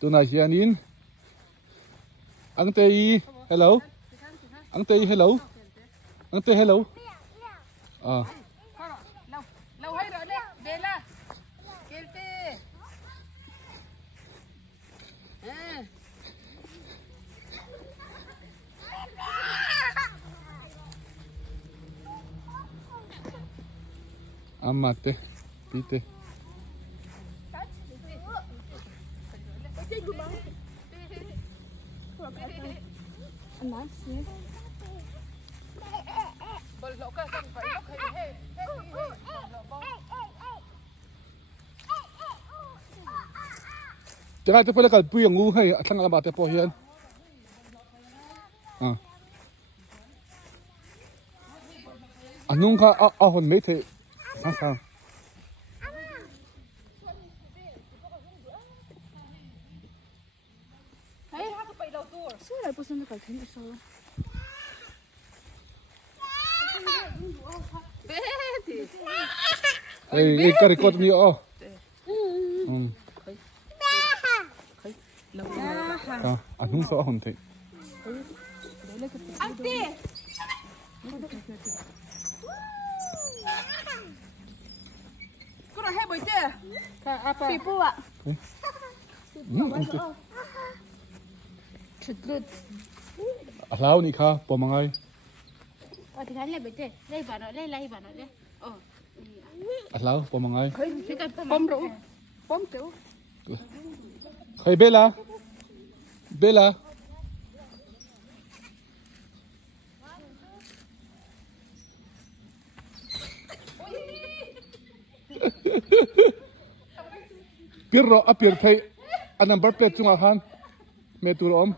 tuna hianin ang tei hello ang tei hello ang tei hello lâu hay rồi đấy về là kêu tê amate pite jangan tu pula kalau puyeng ngu hai sang alamat te po hian anung kha a hon me the sang Sao lại bớt nó cái thế này sao? ei ka record ni anung so hon the anh tê cô nói hay bồi tê Phi pu ạ. alau ni kha pomangai Thì hắn lại bồi tê, đây vào nó đây vào nó đây. alau pomangai bom rượu bom rượu hey Bella pirro apir thei a number plate chunga han me tur om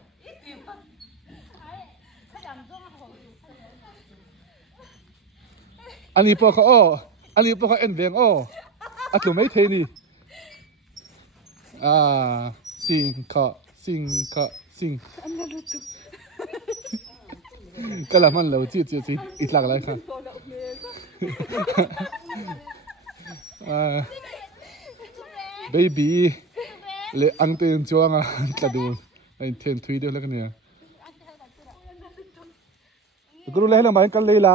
ani po kha en veng atlu mai thei ni sing kalaman lo chi itlak lai kha baby le ang ten chuanga tladun ai ten thui de la kania guru le la mai kal le la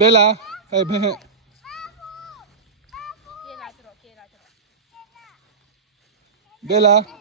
Bella hey be Bella le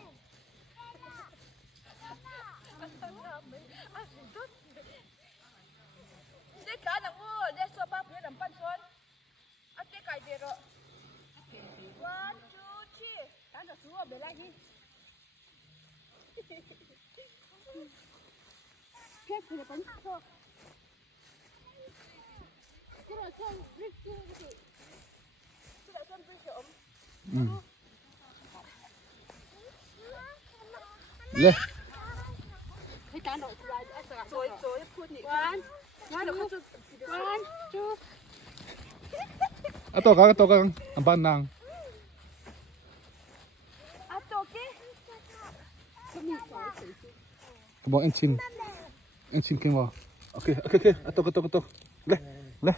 rồi phun nhỉ nói được không chú ato ka amban nang Come on, engine came on. Okay. Atok. Le.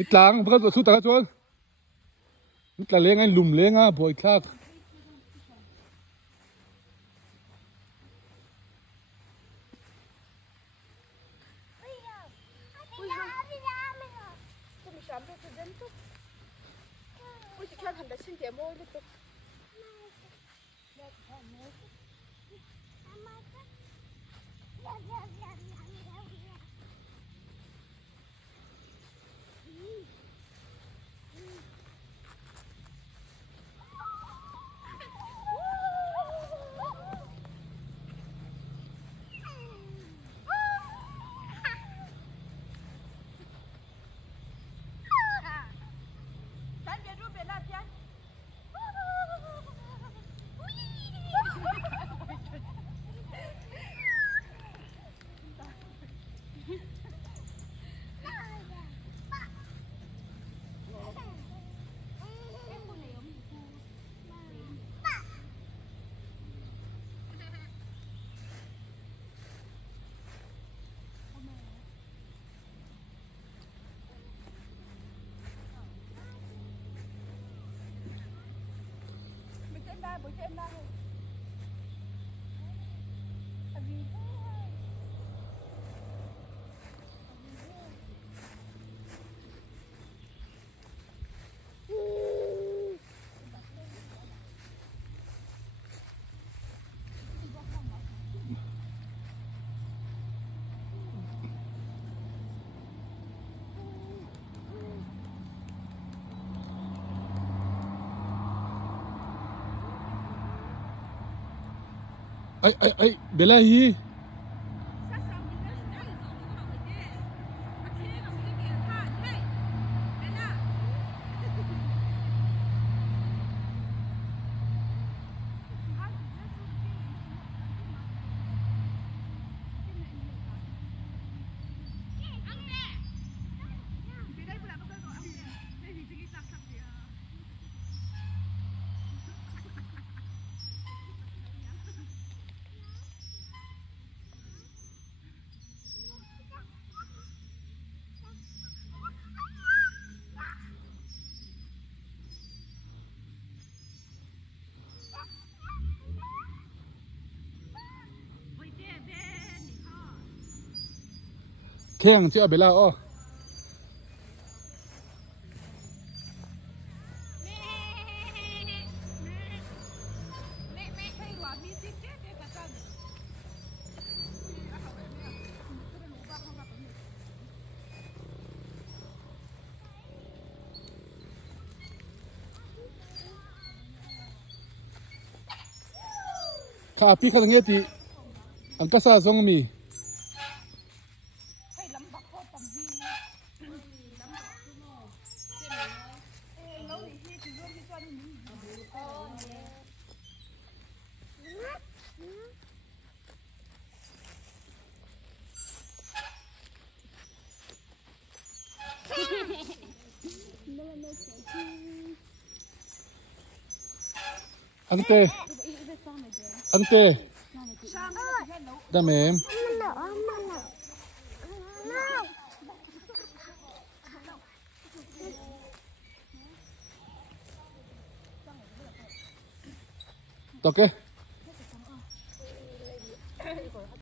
Itlang, bukan sudah tak jual. Itlang lengan lum lenga, boy kak. em ra buổi trưa em ra thôi. Ay, Bella hi. Keng chứ Bella ô. Khá pi khá nghe tí ang kasa zong mi Ante Đam em ok